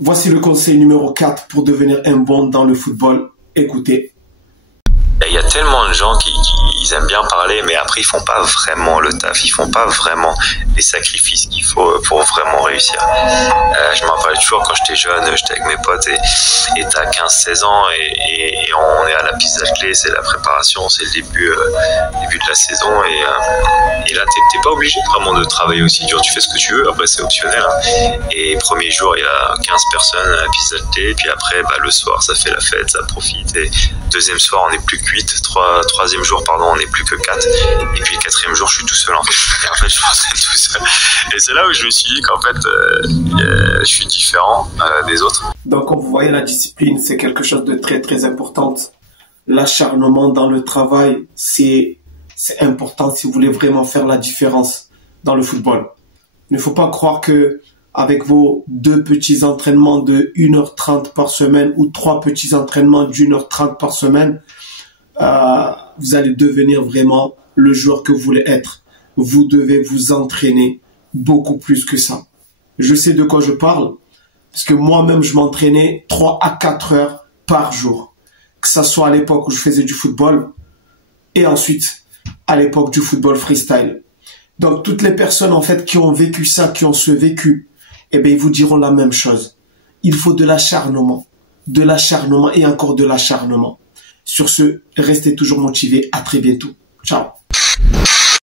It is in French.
Voici le conseil numéro 4 pour devenir un bon dans le football. Écoutez. Il y a tellement de gens qui ils aiment bien parler, mais après ils font pas vraiment le taf, ils font pas vraiment les sacrifices qu'il faut pour vraiment réussir. Je me rappelle toujours quand j'étais jeune, j'étais avec mes potes et t'as 15-16 ans et on est à la piste d'athlée, c'est la préparation, c'est le début de la saison et là t'es pas obligé vraiment de travailler aussi dur, tu fais ce que tu veux, après c'est optionnel. Et premier jour il y a 15 personnes à la piste d'athlée, puis après le soir ça fait la fête, ça profite et deuxième soir on n'est plus que 8, troisième jour on n'est plus que 4 et puis le quatrième jour je suis tout seul en fait. Et en fait je pensais tout seul et c'est là où je me suis dit qu'en fait je suis différent des autres. Donc vous voyez, la discipline c'est quelque chose de très très important. L'acharnement dans le travail c'est important si vous voulez vraiment faire la différence dans le football. Il ne faut pas croire que avec vos 2 petits entraînements de 1h30 par semaine ou 3 petits entraînements d'1h30 par semaine, vous allez devenir vraiment le joueur que vous voulez être. Vous devez vous entraîner beaucoup plus que ça. Je sais de quoi je parle, parce que moi-même, je m'entraînais 3 à 4 heures par jour. Que ça soit à l'époque où je faisais du football et ensuite à l'époque du football freestyle. Donc, toutes les personnes, en fait, qui ont vécu ça, qui ont ce vécu, eh bien, ils vous diront la même chose. Il faut de l'acharnement et encore de l'acharnement. Sur ce, restez toujours motivés. À très bientôt. Ciao.